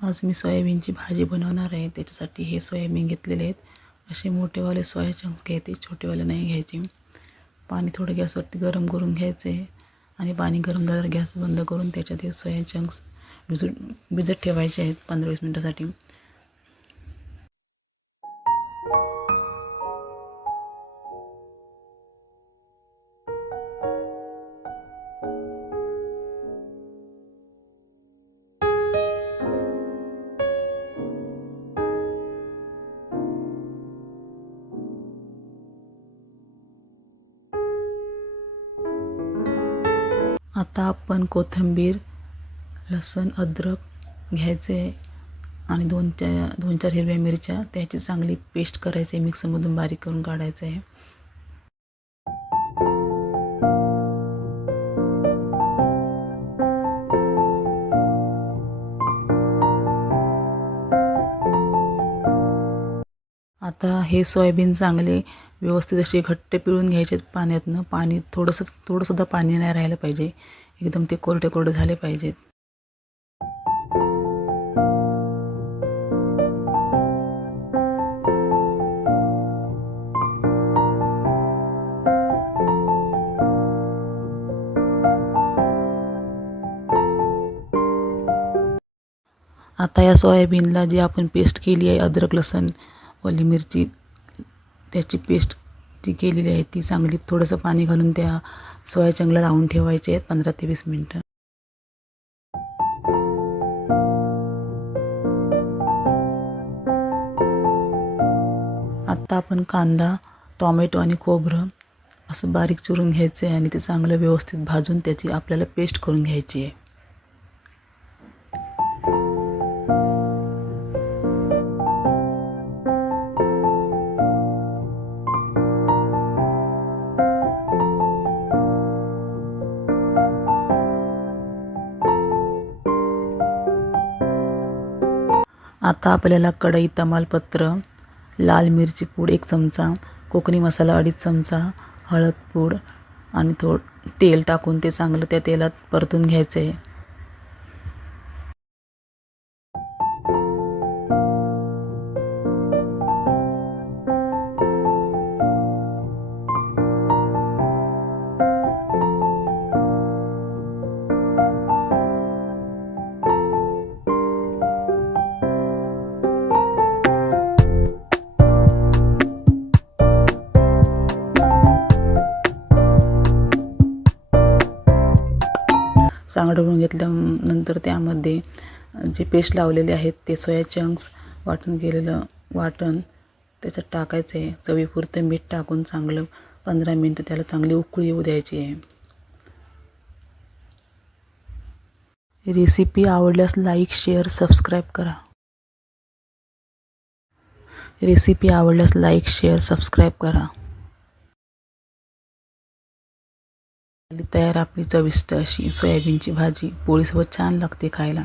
आज मी सोयाबीनची भाजी बनवणार आहे. त्याच्यासाठी हे सोयाबीन घेतलेले आहेत. असे मोठेवाले सोया चंक्स घ्यायचे, छोटेवाले नाही घ्यायचे. पाणी थोडं गॅसवरती गरम करून घ्यायचे आणि पाणी गरम झाल्यावर गॅस बंद करून त्याच्यात हे सोया चंक्स भिजत ठेवायचे आहेत 15-20 मिनटासाठी. आता आपण कोथिंबीर, लसूण, अद्रक घ्यायचे आणि 2-4 हिरव्या मिरच्या त्याची चांगली पेस्ट करायची आहे. मिक्सरमधून बारीक करून काढायचं आहे. आता हे सोयाबीन चांगले व्यवस्थित असे घट्ट पिळून घ्यायचे पाण्यातनं. पाणी थोडंसुद्धा पाणी नाही राहिलं पाहिजे. एकदम ते कोरडे झाले पाहिजेत. आता या सोयाबीनला जी आपण पेस्ट केली आहे, अद्रक, लसूण, ओली मिरची त्याची पेस्ट जी केलेली आहे ती चांगली थोडंसं पाणी घालून त्या सोया चंकला लावून ठेवायचे आहेत 15 ते 20 मिनटं. आत्ता आपण कांदा, टोमॅटो आणि खोबरं असं बारीक चिरून घ्यायचं आहे आणि ते चांगलं व्यवस्थित भाजून त्याची आपल्याला पेस्ट करून घ्यायची आहे. आता आपल्याला कढईत तमालपत्र, लाल मिरची पूड 1 चमचा, कोकणी मसाला 2.5 चमचा, हळद पूड आणि तेल टाकून ते चांगलं त्या तेलात परतून घ्यायचं आहे. चांगलं ढवळून घेतल्यानंतर त्यामध्ये जे पेस्ट लावलेले आहेत ते सोया चंक्स, वाटण केलेलं वाटण त्याच्यात टाकायचं आहे. चवीपुरतं मीठ टाकून चांगलं 15 मिनटं त्याला चांगली उकळी येऊ द्यायची आहे. रेसिपी आवडल्यास लाईक, शेअर, सबस्क्राईब करा. रेसिपी आवडल्यास लाईक, शेअर, सबस्क्राईब करा. तयार आपली चविष्ट अशी सोयाबीनची भाजी. पोळीसोबत छान लागते खायला.